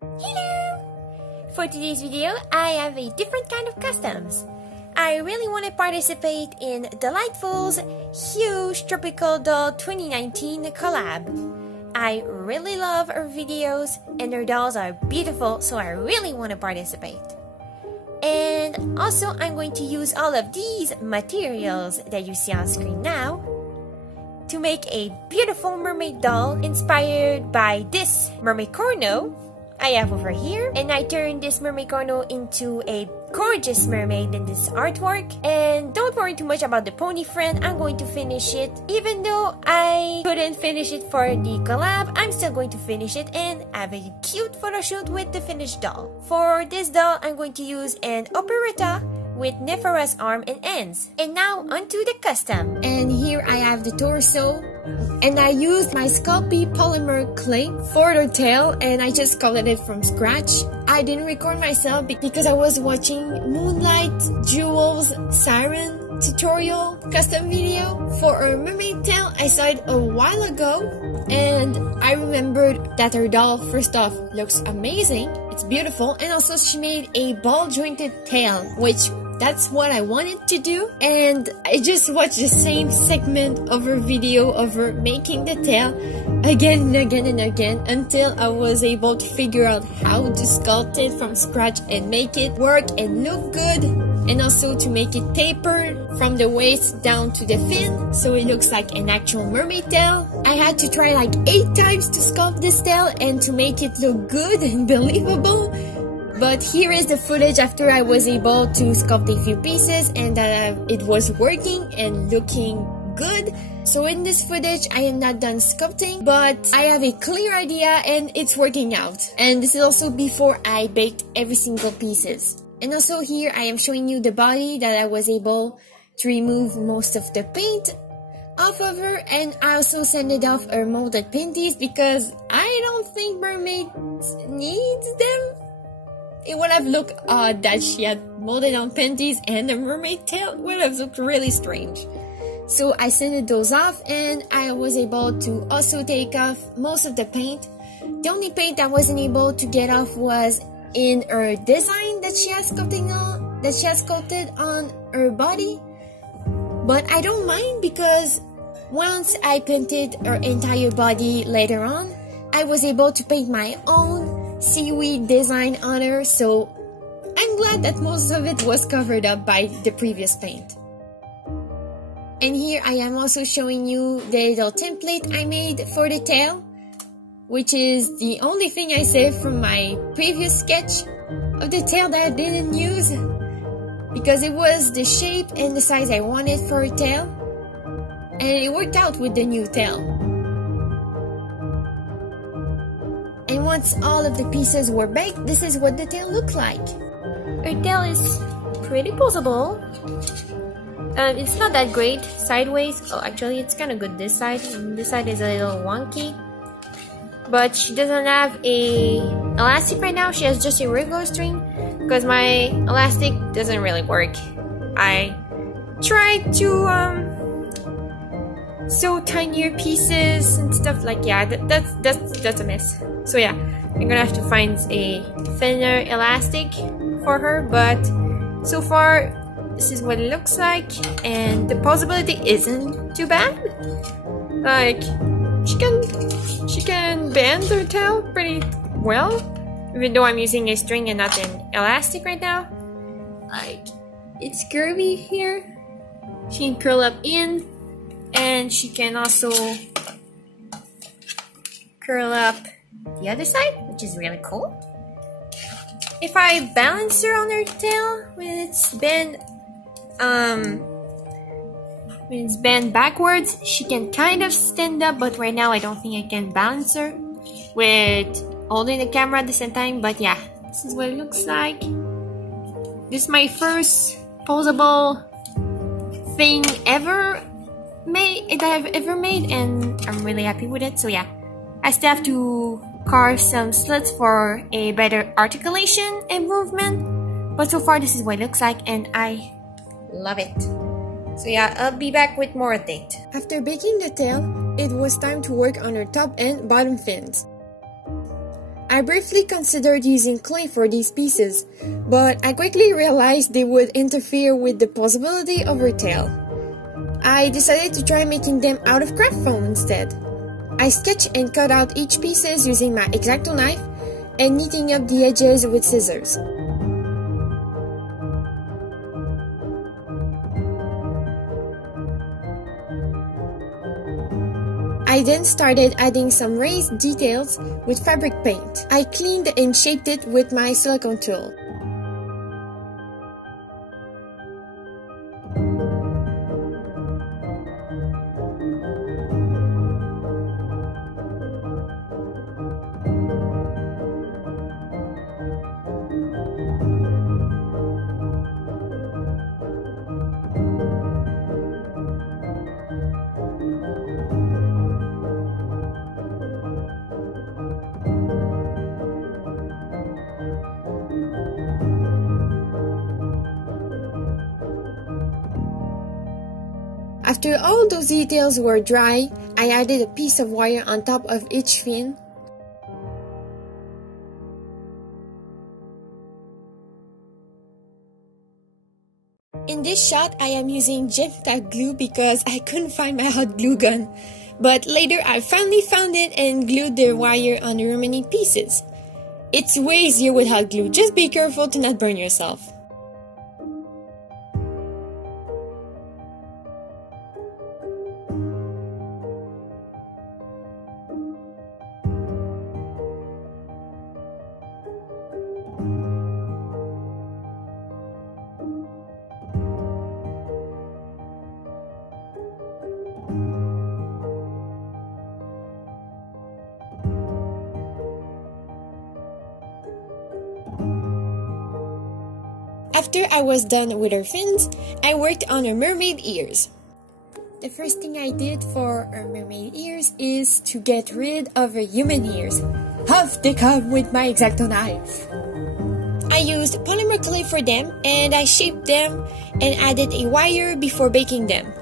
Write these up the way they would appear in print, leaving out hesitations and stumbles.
Hello! For today's video, I have a different kind of customs. I really want to participate in Delightful's huge Tropical Doll 2019 collab. I really love her videos and her dolls are beautiful, so I really want to participate. And also, I'm going to use all of these materials that you see on screen now to make a beautiful mermaid doll inspired by this mermaid corno I have over here. And I turned this mermaid corno into a gorgeous mermaid in this artwork. And don't worry too much about the pony friend, I'm going to finish it. Even though I couldn't finish it for the collab, I'm still going to finish it and have a cute photo shoot with the finished doll. For this doll, I'm going to use an operetta with Nephara's arm and ends. And now onto the custom. And here I have the torso. And I used my Sculpey polymer clay for the tail and I just colored it from scratch. I didn't record myself because I was watching Moonlight Jewel's Siren tutorial custom video for her mermaid tail. I saw it a while ago and I remembered that her doll, first off, looks amazing. It's beautiful, and also she made a ball jointed tail, which that's what I wanted to do. And I just watched the same segment of her video of her making the tail again and again and again until I was able to figure out how to sculpt it from scratch and make it work and look good, and also to make it tapered from the waist down to the fin so it looks like an actual mermaid tail. I had to try like 8 times to sculpt this tail and to make it look good and believable. But here is the footage after I was able to sculpt a few pieces and that it was working and looking good. So in this footage, I am not done sculpting, but I have a clear idea and it's working out. And this is also before I baked every single pieces. And also here I am showing you the body that I was able to remove most of the paint off of her, and I also sanded off her molded panties because I don't think mermaids need them. It would have looked odd that she had molded on panties and a mermaid tail. It would have looked really strange. So I sanded those off and I was able to also take off most of the paint. The only paint I wasn't able to get off was in her design that she has sculpted on her body. But I don't mind because once I painted her entire body later on, I was able to paint my own seaweed design on her, so I'm glad that most of it was covered up by the previous paint. And here I am also showing you the little template I made for the tail, which is the only thing I saved from my previous sketch of the tail that I didn't use, because it was the shape and the size I wanted for a tail, and it worked out with the new tail. And once all of the pieces were baked, this is what the tail looked like. Her tail is pretty posable. It's not that great sideways. Oh, actually it's kind of good this side. This side is a little wonky. But she doesn't have a elastic right now. She has just a regular string because my elastic doesn't really work. I tried to sew tinier pieces and stuff like, yeah, that's a mess. So yeah, I'm gonna have to find a thinner elastic for her, but so far this is what it looks like, and the posability isn't too bad. Like, she can bend her tail pretty well, even though I'm using a string and not an elastic right now. Like, it's curvy here. She can curl up in, and she can also curl up the other side, which is really cool. If I balance her on her tail when it's bent backwards, she can kind of stand up, but right now I don't think I can balance her with holding the camera at the same time. But yeah, this is what it looks like. This is my first posable thing that I've ever made, and I'm really happy with it. So yeah, I still have to carve some slits for a better articulation and movement, but so far this is what it looks like and I love it. So yeah, I'll be back with more update. After baking the tail, it was time to work on her top and bottom fins. I briefly considered using clay for these pieces, but I quickly realized they would interfere with the possibility of her tail. I decided to try making them out of craft foam instead. I sketched and cut out each pieces using my X-Acto knife and neating up the edges with scissors. I then started adding some raised details with fabric paint. I cleaned and shaped it with my silicone tool. After all those details were dry, I added a piece of wire on top of each fin. In this shot, I am using gem tack glue because I couldn't find my hot glue gun. But later I finally found it and glued the wire on the remaining pieces. It's way easier with hot glue, just be careful to not burn yourself. After I was done with her fins, I worked on her mermaid ears. The first thing I did for her mermaid ears is to get rid of her human ears. Off they come with my X-Acto knife. I used polymer clay for them and I shaped them and added a wire before baking them.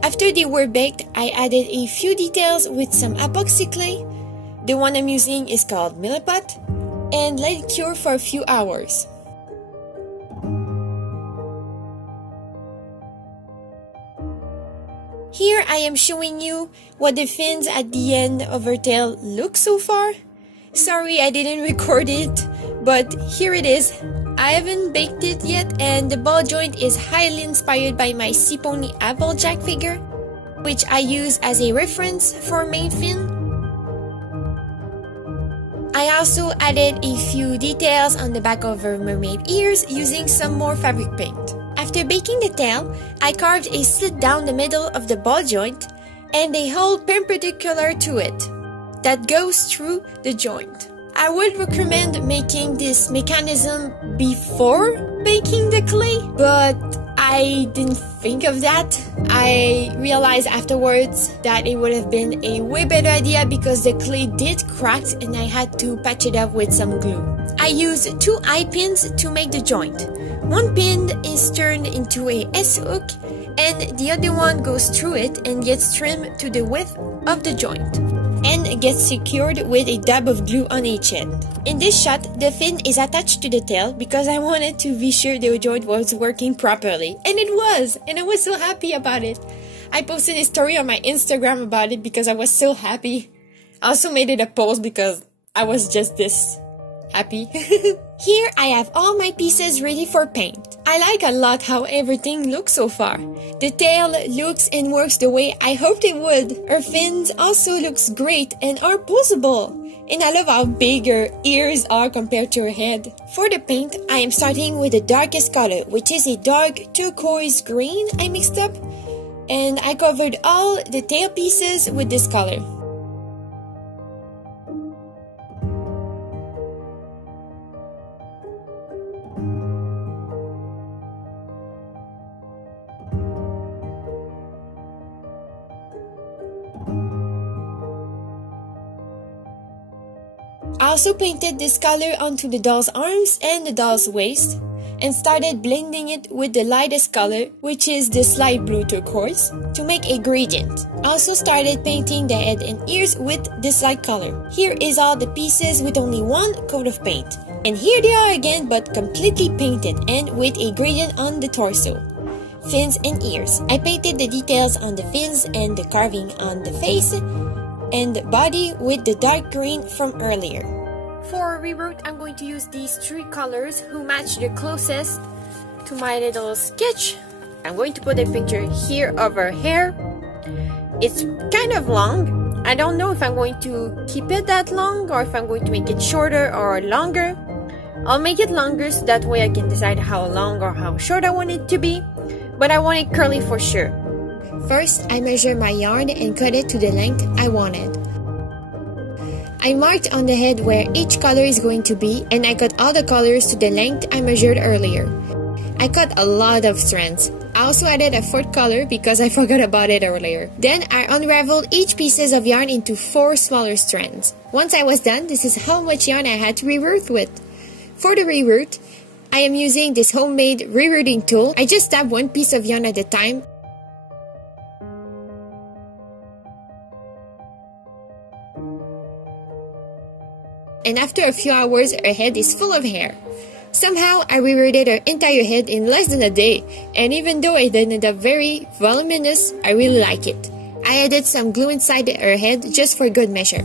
After they were baked, I added a few details with some epoxy clay. The one I'm using is called Milliput, and let it cure for a few hours. Here I am showing you what the fins at the end of her tail look so far. Sorry I didn't record it, but here it is. I haven't baked it yet, and the ball joint is highly inspired by my Sea Pony Applejack figure, which I use as a reference for main fin. I also added a few details on the back of her mermaid ears using some more fabric paint. After baking the tail, I carved a slit down the middle of the ball joint and a hole perpendicular to it that goes through the joint. I would recommend making this mechanism before baking the clay, but I didn't think of that. I realized afterwards that it would have been a way better idea because the clay did crack and I had to patch it up with some glue. I used 2 eye pins to make the joint. One pin is turned into a S-hook and the other one goes through it and gets trimmed to the width of the joint and gets secured with a dab of glue on each end. In this shot, the fin is attached to the tail because I wanted to be sure the joint was working properly. And it was! And I was so happy about it. I posted a story on my Instagram about it because I was so happy. I also made it a post because I was just this happy. Here I have all my pieces ready for paint. I like a lot how everything looks so far. The tail looks and works the way I hoped it would. Her fins also looks great and are posable. And I love how big her ears are compared to her head. For the paint, I am starting with the darkest color, which is a dark turquoise green I mixed up. And I covered all the tail pieces with this color. I also painted this color onto the doll's arms and the doll's waist and started blending it with the lightest color, which is this light blue turquoise, to make a gradient. I also started painting the head and ears with this light color. Here is all the pieces with only one coat of paint. And here they are again, but completely painted and with a gradient on the torso, fins and ears. I painted the details on the fins and the carving on the face and the body with the dark green from earlier. For rewrote, I'm going to use these 3 colors who match the closest to my little sketch. I'm going to put a picture here of her hair. It's kind of long. I don't know if I'm going to keep it that long or if I'm going to make it shorter or longer. I'll make it longer so that way I can decide how long or how short I want it to be. But I want it curly for sure. First, I measure my yarn and cut it to the length I wanted. I marked on the head where each color is going to be and I cut all the colors to the length I measured earlier. I cut a lot of strands. I also added a 4th color because I forgot about it earlier. Then I unraveled each pieces of yarn into 4 smaller strands. Once I was done, this is how much yarn I had to reroute with. For the reroute, I am using this homemade rerouting tool. I just stab 1 piece of yarn at a time. And after a few hours, her head is full of hair. Somehow, I rerouted her entire head in less than a day, and even though it ended up very voluminous, I really like it. I added some glue inside her head just for good measure.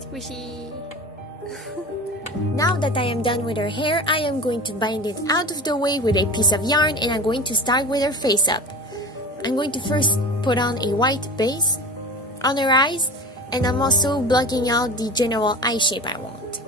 Squishy! Now that I am done with her hair, I am going to bind it out of the way with a piece of yarn and I'm going to start with her face up. I'm going to first put on a white base on her eyes, and I'm also blocking out the general eye shape I want.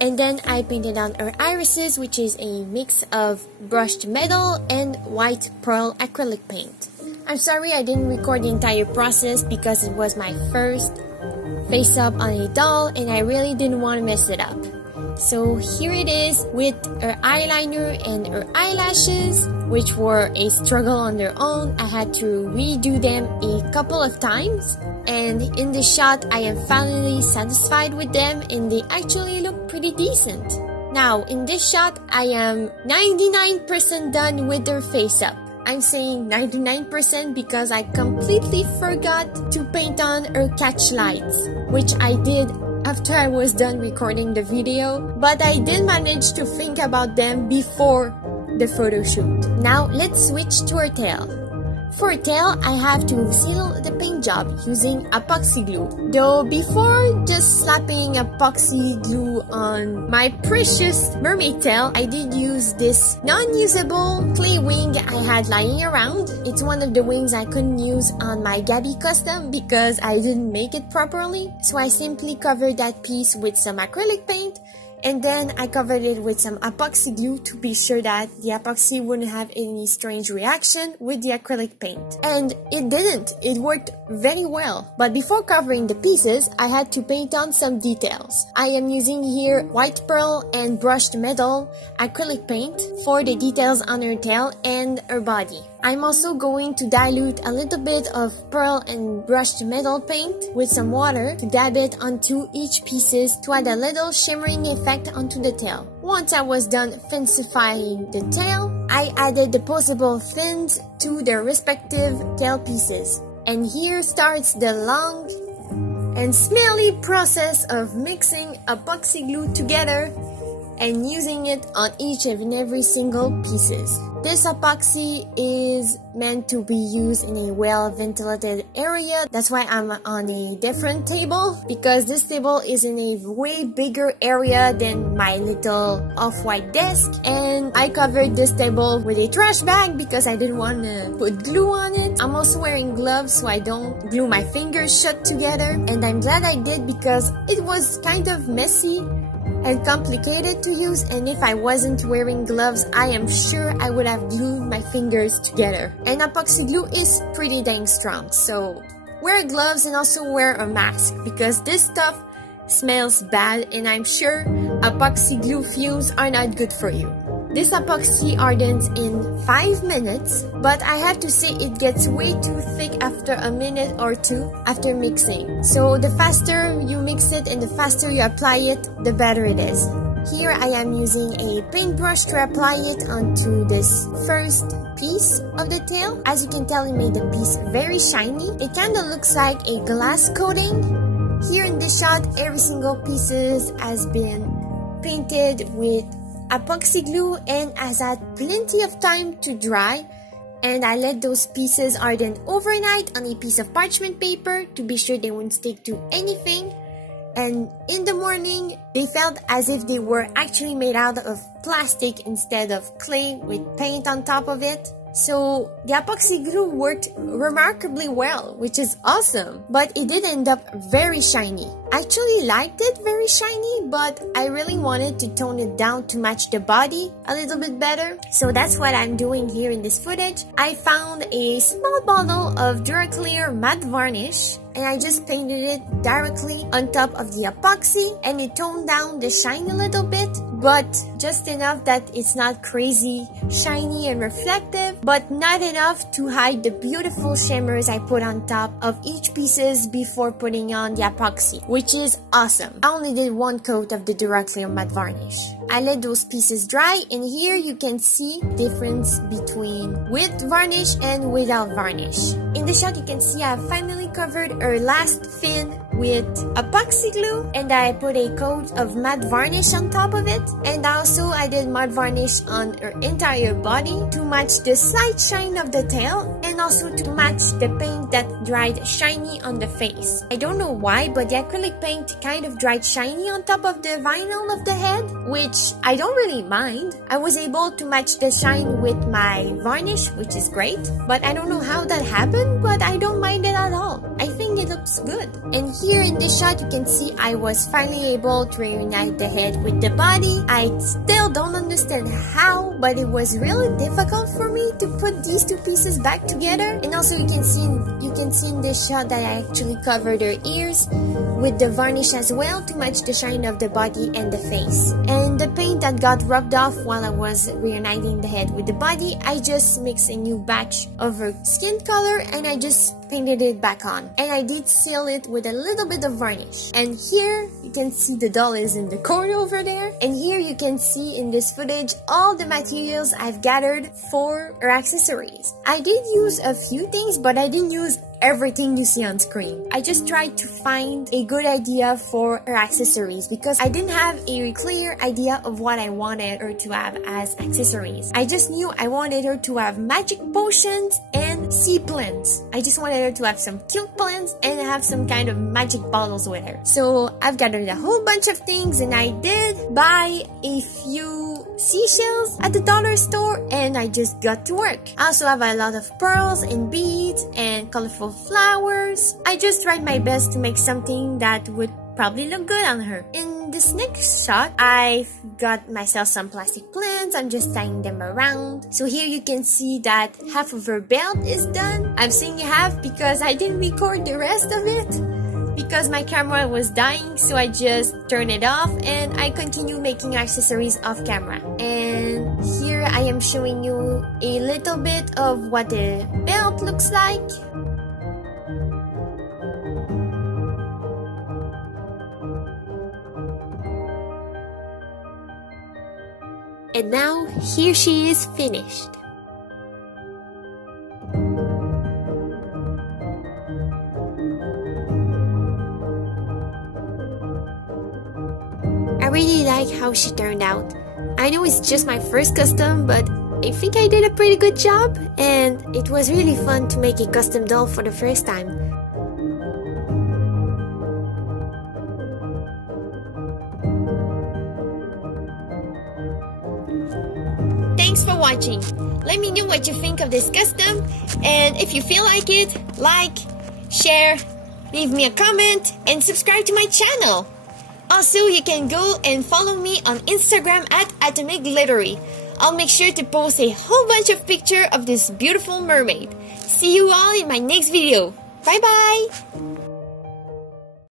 And then I painted on her irises, which is a mix of brushed metal and white pearl acrylic paint. I'm sorry I didn't record the entire process because it was my first face up on a doll and I really didn't want to mess it up. So here it is with her eyeliner and her eyelashes, which were a struggle on their own. I had to redo them a couple of times, and in the shot I am finally satisfied with them and they actually look pretty decent. Now in this shot I am 99% done with their face up. I'm saying 99% because I completely forgot to paint on her catch lights, which I did after I was done recording the video, but I did manage to think about them before the photo shoot. Now let's switch to her tail. For her tail, I have to seal the paint job using epoxy glue. Though before just slapping epoxy glue on my precious mermaid tail, I did use this non-usable clay wing I had lying around. It's one of the wings I couldn't use on my Gabby custom because I didn't make it properly. So I simply covered that piece with some acrylic paint and then I covered it with some epoxy glue to be sure that the epoxy wouldn't have any strange reaction with the acrylic paint. And it didn't. It worked very well. But before covering the pieces, I had to paint on some details. I am using here white pearl and brushed metal acrylic paint for the details on her tail and her body. I'm also going to dilute a little bit of pearl and brushed metal paint with some water to dab it onto each pieces to add a little shimmering effect onto the tail. Once I was done fancifying the tail, I added the posable fins to their respective tail pieces. And here starts the long and smelly process of mixing epoxy glue together and using it on each and every single pieces. This epoxy is meant to be used in a well-ventilated area. That's why I'm on a different table, because this table is in a way bigger area than my little off-white desk, and I covered this table with a trash bag because I didn't want to put glue on it. I'm also wearing gloves so I don't glue my fingers shut together, and I'm glad I did because it was kind of messy and complicated to use, and if I wasn't wearing gloves, I am sure I would have glued my fingers together. And epoxy glue is pretty dang strong, so wear gloves and also wear a mask because this stuff smells bad, and I'm sure epoxy glue fumes are not good for you. This epoxy hardens in 5 minutes, but I have to say it gets way too thick after a minute or two after mixing. So the faster you mix it and the faster you apply it, the better it is. Here I am using a paintbrush to apply it onto this first piece of the tail. As you can tell, it made the piece very shiny. It kind of looks like a glass coating. Here in this shot, every single piece has been painted with epoxy glue and has had plenty of time to dry, and I let those pieces harden overnight on a piece of parchment paper to be sure they wouldn't stick to anything. And in the morning, they felt as if they were actually made out of plastic instead of clay with paint on top of it. So the epoxy glue worked remarkably well, which is awesome, but it did end up very shiny. I actually liked it very shiny, but I really wanted to tone it down to match the body a little bit better. So that's what I'm doing here in this footage. I found a small bottle of Duraclear matte varnish, and I just painted it directly on top of the epoxy, and it toned down the shine a little bit, but just enough that it's not crazy shiny and reflective, but not enough to hide the beautiful shimmers I put on top of each pieces before putting on the epoxy, which is awesome. I only did one coat of the Duraclear matte varnish. I let those pieces dry, and here you can see difference between with varnish and without varnish. In the shot you can see I have finally covered her last fin with epoxy glue, and I put a coat of matte varnish on top of it, and also I did matte varnish on her entire body to match the slight shine of the tail and also to match the paint that dried shiny on the face. I don't know why, but the acrylic paint kind of dried shiny on top of the vinyl of the head, which I don't really mind. I was able to match the shine with my varnish, which is great, but I don't know how that happened, but I don't mind it at all. I think it looks good. And here in this shot you can see I was finally able to reunite the head with the body. I still don't understand how, but it was really difficult for me to put these two pieces back together. And also you can see in this shot that I actually covered her ears with the varnish as well to match the shine of the body and the face. And the paint that got rubbed off while I was reuniting the head with the body, I just mixed a new batch of her skin color and I just painted it back on. And I did seal it with a little bit of varnish. And here you can see the doll is in the corner over there. And here you can see in this footage all the materials I've gathered for her accessories. I did use a few things, but I didn't use everything you see on screen. I just tried to find a good idea for her accessories because I didn't have a clear idea of what I wanted her to have as accessories. I just knew I wanted her to have magic potions and sea plants. I just wanted her to have some cute plants and have some kind of magic bottles with her. So I've gathered a whole bunch of things, and I did buy a few seashells at the dollar store, and I just got to work. I also have a lot of pearls and beads and colorful flowers. I just tried my best to make something that would probably look good on her. In in this next shot, I've got myself some plastic plants. I'm just tying them around. So here you can see that half of her belt is done. I'm saying half because I didn't record the rest of it, because my camera was dying, so I just turned it off and I continue making accessories off camera. And here I am showing you a little bit of what the belt looks like. And now, here she is finished. I really like how she turned out. I know it's just my first custom, but I think I did a pretty good job, and it was really fun to make a custom doll for the first time. Thanks for watching. Let me know what you think of this custom, and if you feel like it, like, share, leave me a comment, and subscribe to my channel. Also, you can go and follow me on Instagram at Atomic Glittery. I'll make sure to post a whole bunch of pictures of this beautiful mermaid. See you all in my next video. Bye bye!